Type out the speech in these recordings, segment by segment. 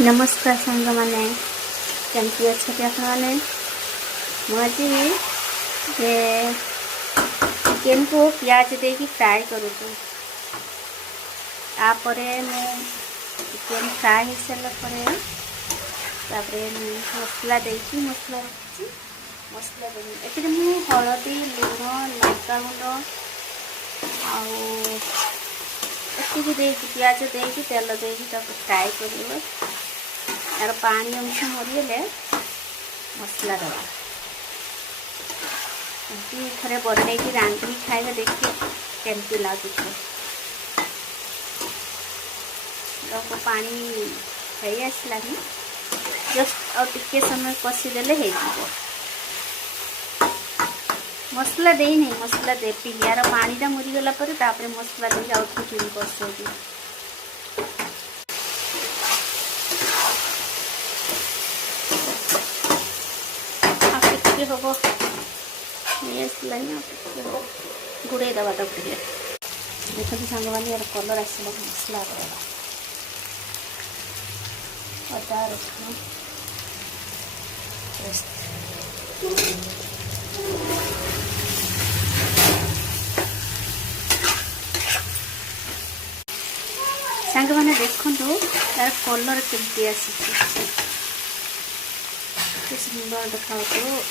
नमस्कार सांग मैंने केमती अच्छे आपने मुझे चिकेन को प्याज दे फ्राए करूँ तापर चिकेन फ्राए हो सारा मसला देकी मसला रखी मसला देनी ये हलदी लुण लंका गुंड आती प्याज देकी तेल देकी फ्राए कर यार पानी अंश मरीगले मसला दवा थे बनई रांधि खाए देखिए केमती लगुच पानी है आसला जस्ट आगे समय कषिदेले मसला दे नहीं मसला देती यार पानीटा मुरीगला मसला दे चुन कषी हम गुड़े दवा तक देखते सांग मैंने यार कलर आसला मसला अदा रसुण सांग मैंने देखु यार कलर केमती आसी सुंदर देखा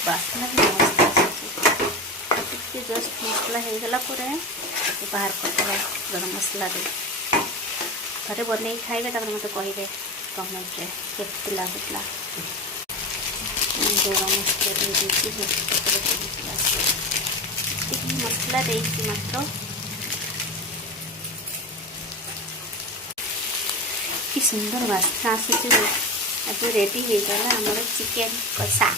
बास्ना भी मस्त आसी जस्ट मसला होगला बाहर करदे गरम मसला दे थे बनई खाइबे मत कहे कमेंट केमती लगुला गरम मसला देती मात्र कि सुंदर बास्ना आसूँ आज रेडी हो गला आमर चिकेन कषा।